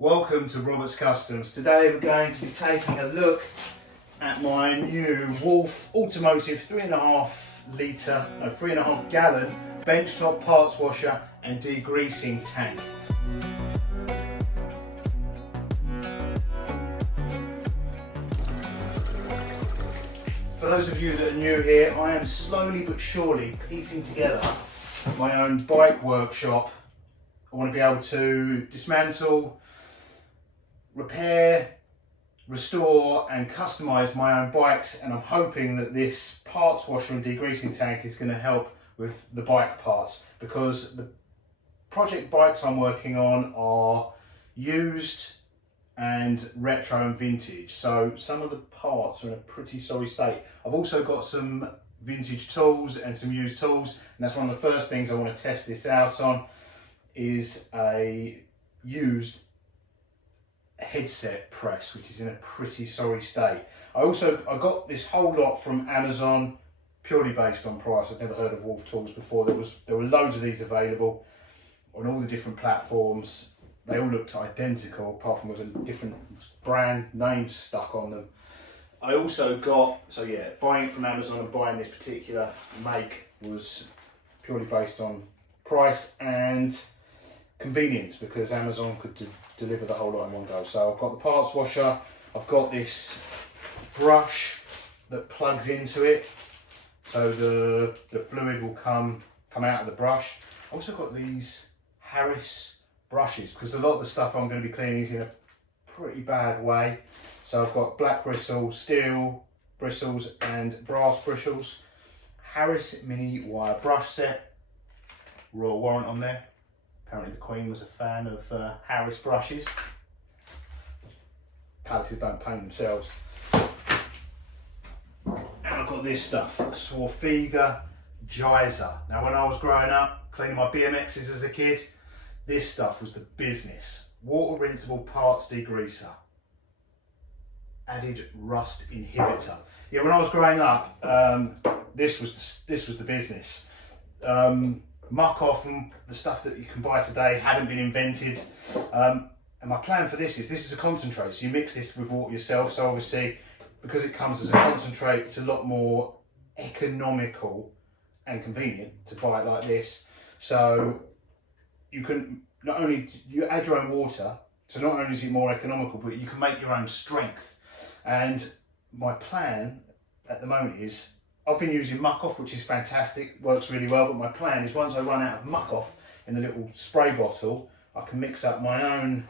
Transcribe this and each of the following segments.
Welcome to Roberts Customs. Today we're going to be taking a look at my new Wolf Automotive 3.5 gallon benchtop parts washer and degreasing tank. For those of you that are new here, I am slowly but surely piecing together my own bike workshop. I want to be able to dismantle, repair, restore and customise my own bikes, and I'm hoping that this parts washer and degreasing tank is going to help with the bike parts, because the project bikes I'm working on are used and retro and vintage, so some of the parts are in a pretty sorry state. I've also got some vintage tools and some used tools, and that's one of the first things I want to test this out on, is a used headset press, which is in a pretty sorry state. I got this whole lot from Amazon, purely based on price. I'd never heard of Wolf Tools before. There were loads of these available on all the different platforms. They all looked identical, apart from with a different brand name stuck on them. I also got, buying it from Amazon and buying this particular make was purely based on price and convenience, because Amazon could deliver the whole lot in one go. So I've got the parts washer, I've got this brush that plugs into it, so the fluid will come out of the brush. I also got these Harris brushes, because a lot of the stuff I'm going to be cleaning is in a pretty bad way. So I've got black bristles, steel bristles and brass bristles. Harris mini wire brush set, Royal Warrant on there. Apparently the Queen was a fan of Harris brushes. Palaces don't paint themselves. And I've got this stuff, Swarthega Geyser. Now when I was growing up, cleaning my BMXs as a kid, this stuff was the business. Water rinsable parts degreaser. Added rust inhibitor. Yeah, when I was growing up, this was the business. Muck off and the stuff that you can buy today hadn't been invented, and my plan for this is a concentrate, so you mix this with water yourself. So obviously, because it comes as a concentrate, it's a lot more economical and convenient to buy it like this. So you can you add your own water, so not only is it more economical, but you can make your own strength. And my plan at the moment is, I've been using Muck Off, which is fantastic, works really well, but my plan is once I run out of Muck Off in the little spray bottle, I can mix up my own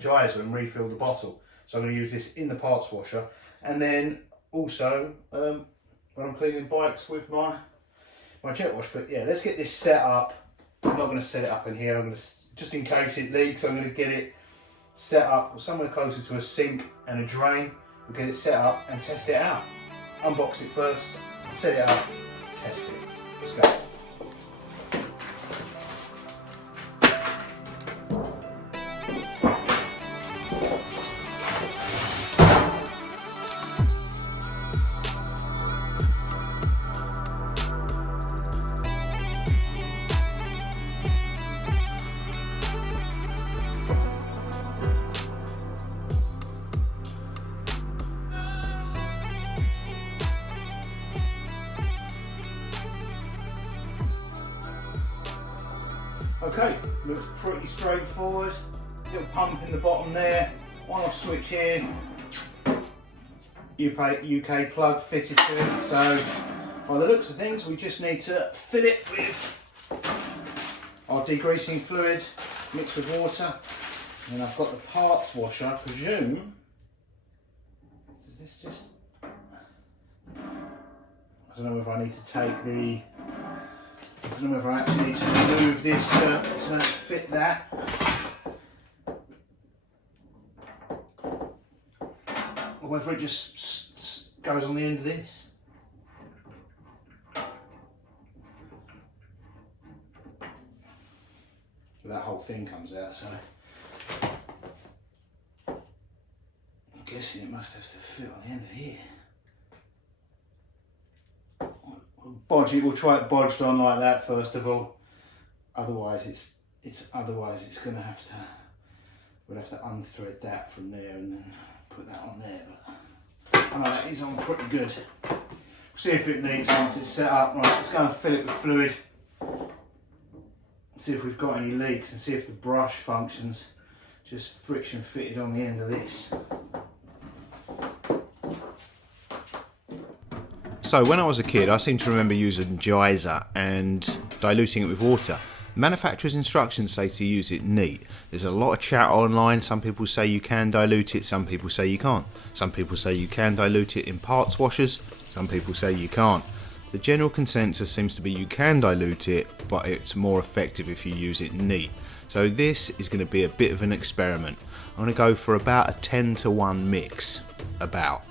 geyser and refill the bottle. So I'm going to use this in the parts washer, and then also when I'm cleaning bikes with my jet wash. But yeah, let's get this set up. I'm not going to set it up in here, I'm going to, just in case it leaks, I'm going to get it set up somewhere closer to a sink and a drain. We'll get it set up and test it out. Unbox it first, set it up, test it. Let's go. Okay, looks pretty straightforward. Little pump in the bottom there, on-off switch here, UK plug fitted to it. So by the looks of things, we just need to fill it with our degreasing fluid mixed with water. And I've got the parts washer, I presume. Does this just, I don't know whether I need to take the, I don't know whether I actually need to remove this to fit that. Or whether it just goes on the end of this. That whole thing comes out, so I'm guessing it must have to fit on the end of here. We'll try it bodged on like that first of all. Otherwise it's going to have to we'll have to unthread that from there and then put that on there. But I know that is on pretty good. We'll see if it needs once it's set up. Right, let's go and fill it with fluid. See if we've got any leaks and see if the brush functions. Just friction fitted on the end of this. So when I was a kid, I seem to remember using Geyser and diluting it with water. Manufacturer's instructions say to use it neat. There's a lot of chat online. Some people say you can dilute it, some people say you can't. Some people say you can dilute it in parts washers, some people say you can't. The general consensus seems to be you can dilute it, but it's more effective if you use it neat. So this is going to be a bit of an experiment. I'm going to go for about a 10-to-1 mix, about.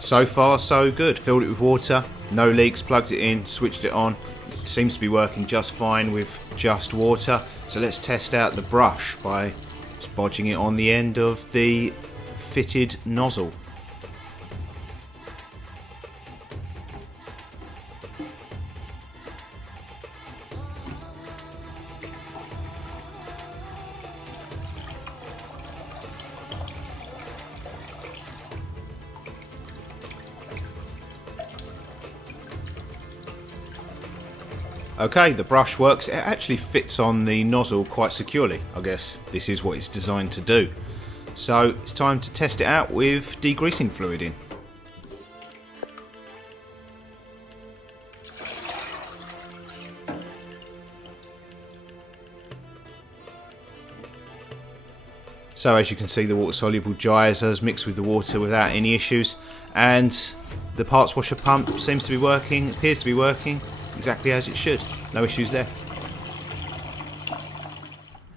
So far so good. Filled it with water, no leaks, plugged it in, switched it on. It seems to be working just fine with just water. So let's test out the brush by bodging it on the end of the fitted nozzle. Okay, the brush works. It actually fits on the nozzle quite securely. I guess this is what it's designed to do. So it's time to test it out with degreasing fluid in. So as you can see, the water soluble Geysers mixed with the water without any issues, and the parts washer pump seems to be working, appears to be working exactly as it should. No issues there.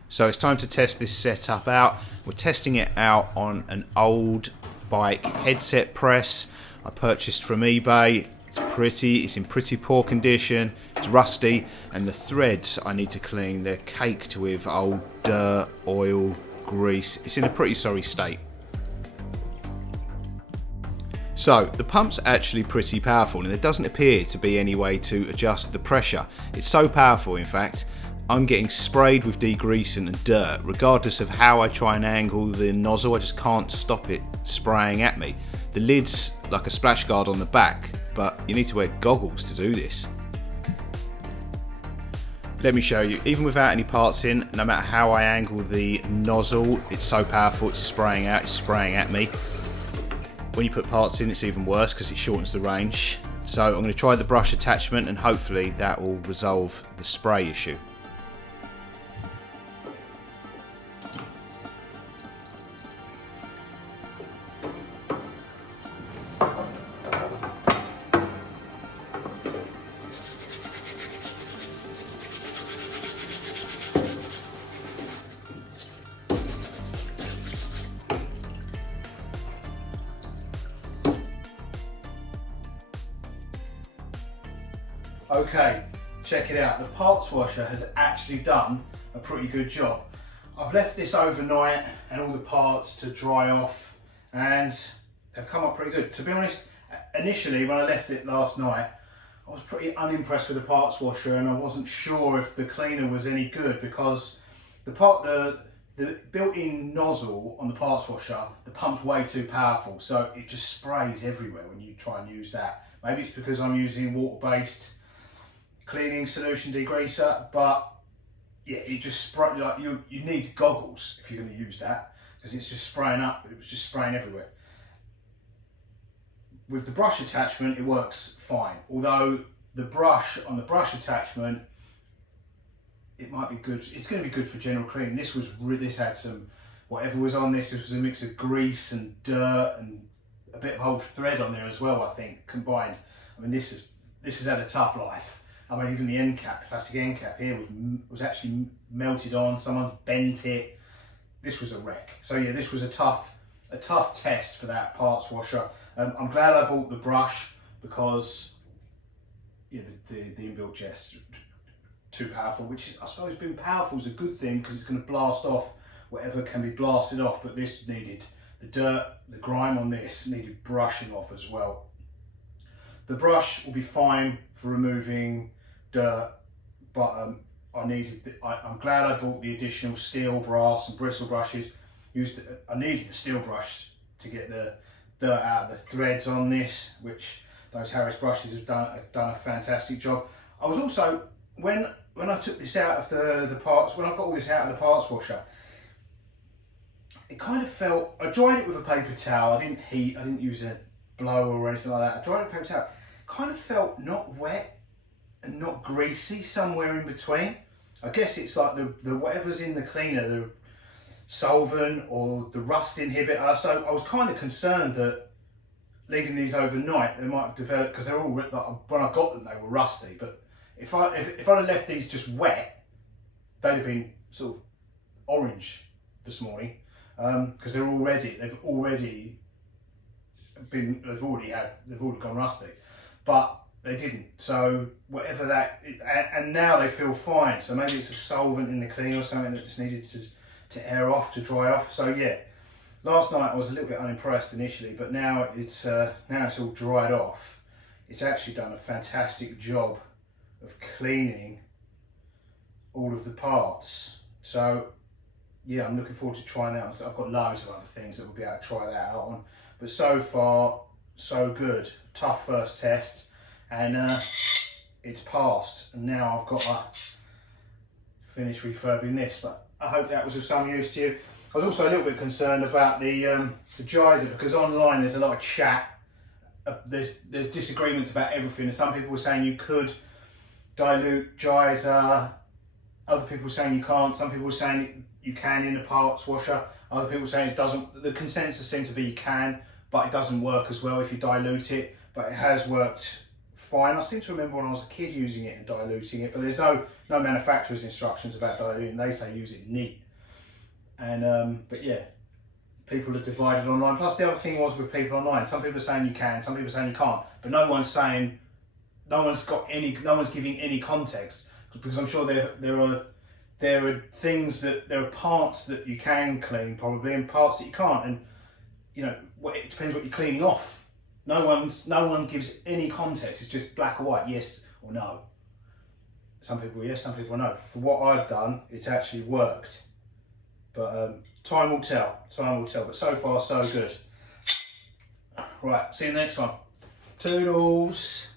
So it's time to test this setup out. We're testing it out on an old bike headset press I purchased from eBay. It's in pretty poor condition, it's rusty, and the threads I need to clean, they're caked with old dirt, oil, grease. It's in a pretty sorry state. So the pump's actually pretty powerful, and there doesn't appear to be any way to adjust the pressure. It's so powerful, in fact, I'm getting sprayed with degreasing and dirt. Regardless of how I try and angle the nozzle, I just can't stop it spraying at me. The lid's like a splash guard on the back, but you need to wear goggles to do this. Let me show you. Even without any parts in, no matter how I angle the nozzle, it's so powerful, it's spraying out, it's spraying at me. When you put parts in, it's even worse because it shortens the range. So I'm going to try the brush attachment, and hopefully that will resolve the spray issue. Okay, check it out. The parts washer has actually done a pretty good job. I've left this overnight and all the parts to dry off, and they've come up pretty good. To be honest, initially when I left it last night, I was pretty unimpressed with the parts washer, and I wasn't sure if the cleaner was any good because the built-in nozzle on the parts washer, the pump's way too powerful, so it just sprays everywhere when you try and use that. Maybe it's because I'm using water-based cleaning solution degreaser, but yeah, it just spray, like you need goggles if you're going to use that, because it's just spraying up. It was just spraying everywhere. With the brush attachment, it works fine, although the brush on the brush attachment, it might be good. It's going to be good for general cleaning. This had some, whatever was on this was a mix of grease and dirt and a bit of old thread on there as well, I think, combined. I mean, this has had a tough life. I mean, even the end cap, plastic end cap here was actually melted on. Someone bent it. This was a wreck. So yeah, this was a tough test for that parts washer. I'm glad I bought the brush because yeah, the inbuilt jest too powerful, which I suppose being powerful is a good thing because it's going to blast off whatever can be blasted off. But this needed the dirt, the grime on this needed brushing off as well. The brush will be fine for removing dirt, but I needed. I'm glad I bought the additional steel, brass, and bristle brushes. I needed the steel brush to get the dirt out of the threads on this, which those Harris brushes have done a fantastic job. I was also, when I took this out of the parts, when I got all this out of the parts washer, it kind of felt, I dried it with a paper towel. I didn't use a blower or anything like that. I dried it with a paper towel. It kind of felt not wet and not greasy, somewhere in between. I guess it's like the whatever's in the cleaner, the solvent or the rust inhibitor. So I was kind of concerned that leaving these overnight, they might have developed, because they're all, like, when I got them they were rusty, but if I'd have left these just wet, they'd have been sort of orange this morning, because they've already gone rusty, but they didn't. So whatever that, and now they feel fine. So maybe it's a solvent in the cleaner or something that just needed to air off, to dry off. So yeah, last night I was a little bit unimpressed initially, but now it's all dried off. It's actually done a fantastic job of cleaning all of the parts. So yeah, I'm looking forward to trying that. I've got loads of other things that we'll be able to try that out on, but so far so good. Tough first test, and it's passed, and now I've got to finish refurbing this. But I hope that was of some use to you. I was also a little bit concerned about the Giza, because online there's a lot of chat. There's disagreements about everything. Some people were saying you could dilute Giza, other people were saying you can't. Some people were saying you can in a parts washer. Other people were saying it doesn't. The consensus seemed to be you can, but it doesn't work as well if you dilute it. But it has worked fine. I seem to remember when I was a kid using it and diluting it, but there's no manufacturer's instructions about diluting. They say use it neat. And but yeah, people are divided online. Plus the other thing was with people online, some people are saying you can, some people are saying you can't, but no one's giving any context, because I'm sure there are things that, there are parts that you can clean probably and parts that you can't, and you know, it depends what you're cleaning off. No one gives any context. It's just black or white, yes or no. Some people yes, some people no. For what I've done, it's actually worked. But time will tell. But so far, so good. Right, see you in the next one. Toodles.